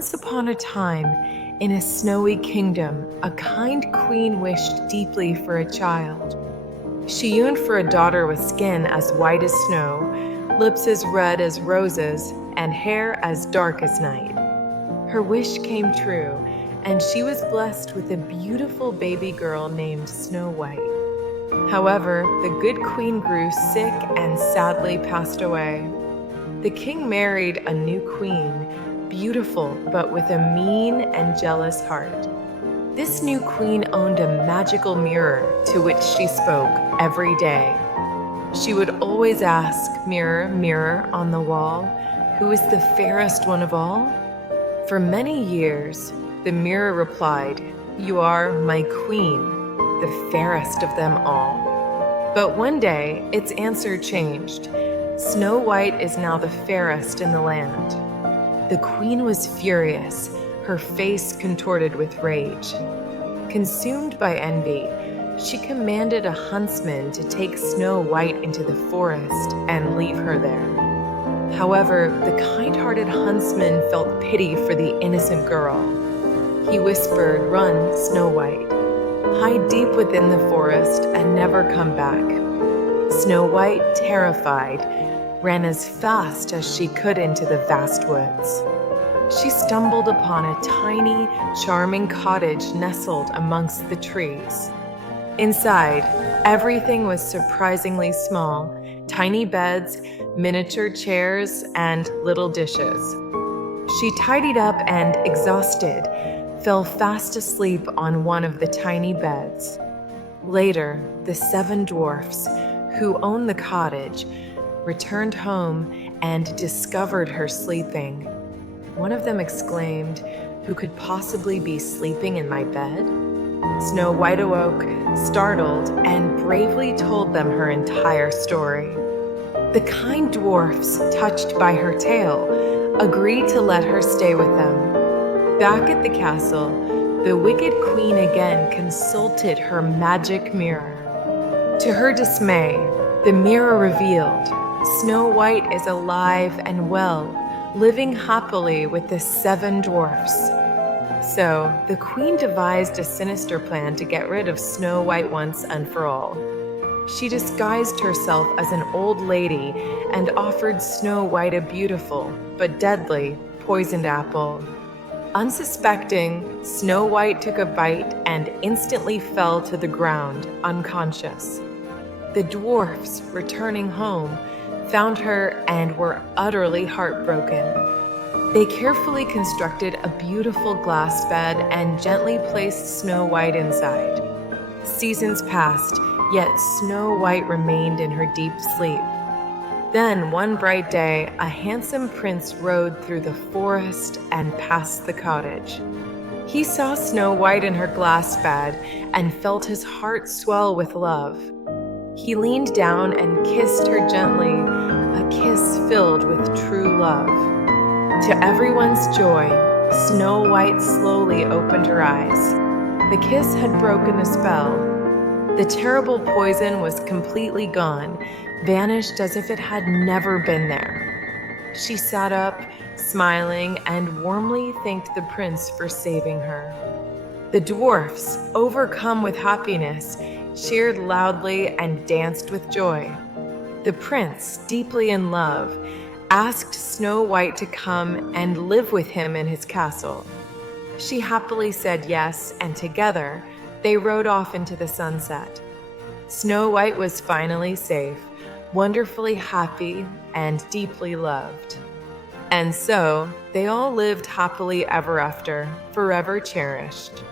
Once upon a time, in a snowy kingdom, a kind queen wished deeply for a child. She yearned for a daughter with skin as white as snow, lips as red as roses, and hair as dark as night. Her wish came true, and she was blessed with a beautiful baby girl named Snow White. However, the good queen grew sick and sadly passed away. The king married a new queen, beautiful but with a mean and jealous heart. This new queen owned a magical mirror to which she spoke every day. She would always ask, "Mirror, mirror on the wall, who is the fairest one of all?" For many years, the mirror replied, "You are my queen, the fairest of them all." But one day, its answer changed. Snow White is now the fairest in the land. The queen was furious, her face contorted with rage. Consumed by envy, she commanded a huntsman to take Snow White into the forest and leave her there. However, the kind-hearted huntsman felt pity for the innocent girl. He whispered, "Run, Snow White. Hide deep within the forest and never come back." Snow White, terrified, ran as fast as she could into the vast woods. She stumbled upon a tiny, charming cottage nestled amongst the trees. Inside, everything was surprisingly small: tiny beds, miniature chairs, and little dishes. She tidied up and, exhausted, fell fast asleep on one of the tiny beds. Later, the 7 dwarfs, who owned the cottage, returned home and discovered her sleeping. One of them exclaimed, "Who could possibly be sleeping in my bed?" Snow White awoke, startled, and bravely told them her entire story. The kind dwarfs, touched by her tale, agreed to let her stay with them. Back at the castle, the wicked queen again consulted her magic mirror. To her dismay, the mirror revealed Snow White is alive and well, living happily with the 7 dwarfs. So, the queen devised a sinister plan to get rid of Snow White once and for all. She disguised herself as an old lady and offered Snow White a beautiful, but deadly, poisoned apple. Unsuspecting, Snow White took a bite and instantly fell to the ground, unconscious. The dwarfs, returning home, found her and were utterly heartbroken. They carefully constructed a beautiful glass bed and gently placed Snow White inside. Seasons passed, yet Snow White remained in her deep sleep. Then, one bright day, a handsome prince rode through the forest and past the cottage. He saw Snow White in her glass bed and felt his heart swell with love. He leaned down and kissed her gently, a kiss filled with true love. To everyone's joy, Snow White slowly opened her eyes. The kiss had broken the spell. The terrible poison was completely gone, vanished as if it had never been there. She sat up, smiling, and warmly thanked the prince for saving her. The dwarfs, overcome with happiness, cheered loudly and danced with joy. The prince, deeply in love, asked Snow White to come and live with him in his castle. She happily said yes, and together they rode off into the sunset. Snow White was finally safe, wonderfully happy, and deeply loved. And so they all lived happily ever after, forever cherished.